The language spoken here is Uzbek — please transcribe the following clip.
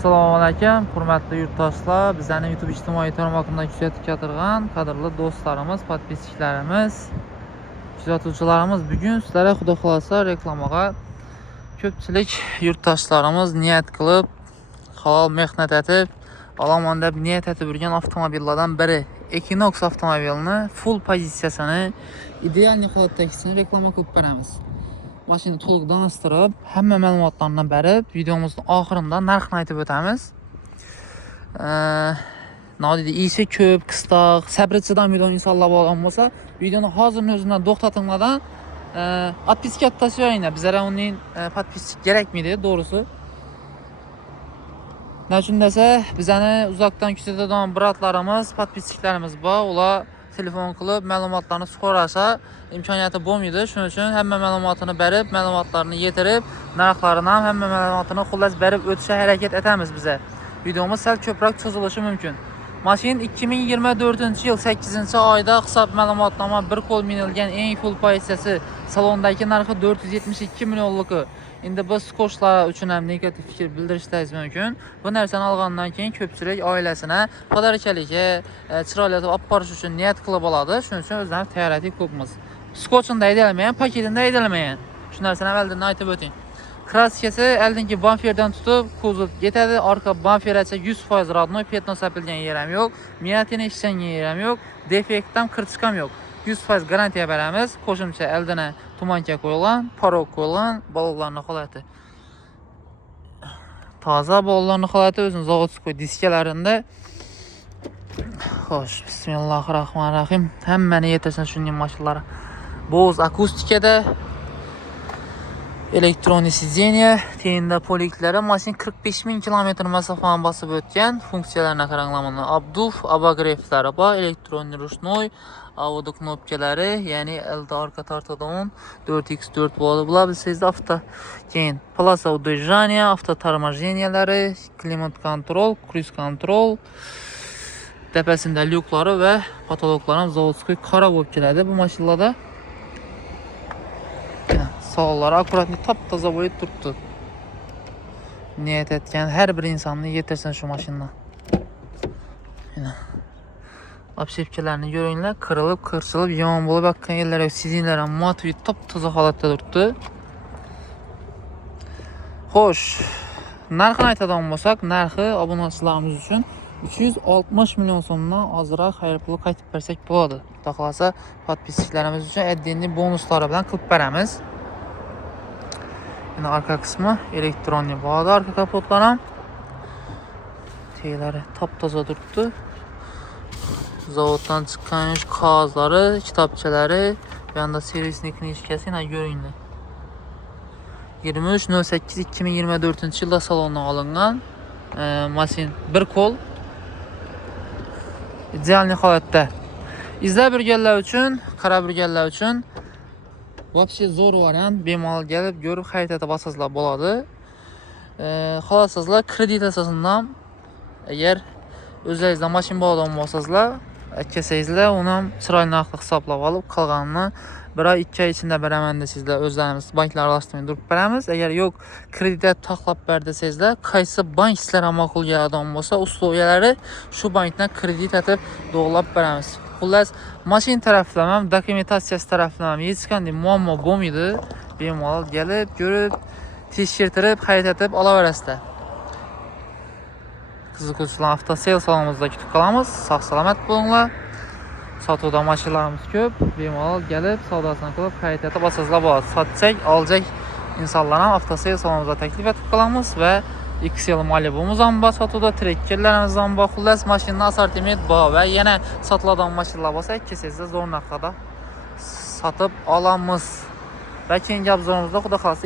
Assalomu alaykum, hurmatli yurtdoshlar. Bizning YouTube ijtimoiy tarmoqlarida kuzatib o'tirgan qadrli do'stlarimiz, podpischilarimiz, kuzatuvchilarimiz, bugun sizlarga xudo xolasa reklamaga ko'pchilik yurtdoshlarimiz niyat qilib, halol mehnat etib, olaman deb niyat etib yurgan avtomobillardan biri Equinox avtomobilini full pozitsiyasini, ideal holatdagini reklama qilib beramiz. Maşını to'liqdan ısıtırıb, hamma ma'lumotlarni berib, videomuzning oxirida narxini aytib o'tamiz. Nodidi iyisi ko'p, qisqa, sabrchidan video insonlar bo'lgan bo'lsa, videoni hozirning o'zidan to'xtatinglardan подписка tashlaringlar. Bizlarga uning подписчик kerakmaydi, doğrusu. Nechun desa, bizani uzoqdan kuzatadigan bratlarimiz, podpischilarimiz bor. Ular telefon qilib ma'lumotlarni so'rasa, imkoniyati bo'lmaydi. Shuning uchun hamma ma'lumotini berib, ma'lumotlarni yetirib, narxlarini ham hamma ma'lumotini xullas berib o'tishga harakat etamiz biza. Videomiz sal ko'proq cho'zilishi mumkin. Mashina 2024-yil 8-oyda hisob ma'lumotnoma bir qo'l minilgan eng full pozitsiyasi, salondagi narxi 472 millionlik. Endi biz skochlar uchun ham negativ fikr bildirishingiz mumkin. Bu narsani olgandan keyin ko'pchilik oilasini podarkalikka chiroyli olib borish uchun niyat qilib oladi. Shuning uchun o'zimiz tayyorladik ko'pmiz. Skochini aytolmagan, paketini aytolmagan. Shu narsani avvaldan aytib o'ting. Kraskasi oldingi bamperdan tutib, kuzov yetadi, orqa bampergacha 100% rodnoy, petno sapilgan yer ham yo'q, miyatini ishlangan yer ham yo'q, defekt ham kirchiq ham yo'q. 100% garantiya beramiz. Qo'shimcha oldina tumanka qo'yilgan, parok qo'yilgan, balonlarning holati toza, balonlarning holati o'zini zavodskiy diskalarida. Xo'sh, bismillahirrohmanirrohim. Hammani yetarsan shunday mashinalar. Bo'z akustikada, elektronik sidzeniya, tenda poliklari, mashina 45.000 kilometr masofani bosib o'tgan. Funksiyalarni qaranglar mana. Obduf, obogreflari bor, elektronik rushnoy, audio knopkalari, ya'ni elde arka tortadigan 4x4 bo'ladi. Bular bilsangizda avto. Keyin полоса удержания, avto торможениялari, klimat kontrol, cruise control, tepasida lyuklari va patoloklari ham zavodskiy qora bo'lib keladi bu mashinalarda. Sağolları akuratni top-toza bo'lib turibdi. Niyat etgan har bir insonni yetirsin shu mashinadan. Mana obshepkalarni ko'ringlar, qirilib, qirchilib, yomon bo'lib yoqqan yerlar yo'q. Sizinlar ham matvi top-toza holatda turibdi. Xo'sh, narxini aytadigan bo'lsak, narxi obunachilarimiz uchun 360 million so'mdan ozroq xayr puli qaytib bersak bo'ladi. Xudo xolasa, podpischilarimiz uchun addenli bonuslari bilan qilib beramiz. Yine arka kısmı elektronik bağlı, arka kapotlar ham teylari top-toza turibdi. Zavoddan chiqqan qog'ozlari, kitobchalari, bu yoqda servisning knijkasi, yana ko'ringlar. 23.08.2024-yilda salondan olingan mashina bir qo'l ideal holatda. İzlab yurganlar uchun, qarab yurganlar uchun вообще zo'r variant, bemalol kelib ko'rib xayriyatda bosasizlar bo'ladi. Xohlasizlar kredit asosida agar o'zingizdan mashina bo'ladigan bo'lsangizlar, kelsangiz,lar uni ham chiroyli narxda hisoblab olib, qolganini 1-2 oy ichida beraman desangizlar, o'zlarimiz banklar aralashtirmay turib beramiz. Agar yo'q, kredit taklab ber desangizlar, qaysi bank sizlarga ma'qul keladigan bo'lsa, uslublari shu bankdan kredit etib to'g'lab beramiz. Xullas, mashina tarafdan ham, dokumentatsiyasi tarafdan ham hech qanday muammo bo'lmaydi. Bemalol kelib, ko'rib, tekshirtirib, xarid etib olaverasizlar. Qiziquvchilar avtosales salonimizda kutib qolamiz. Sog' salomat bo'linglar. Sotuvda mashinalarimiz ko'p. Bemalol kelib, savdosini qilib, xarid etib olsangizlar bo'ladi. Sotsak, olajak insonlar ham avtosales salonimizda taklif etib qolamiz va XL Malibu'miz ham bor sotuvda, Trekkerlarimiz ham bor. Xullas, mashinaning assortiment bor va yana sotiladigan mashinalar bo'lsa, kelsangiz zo'r narxda sotib olamiz. Va keyingi obzorimizda xudo xolasa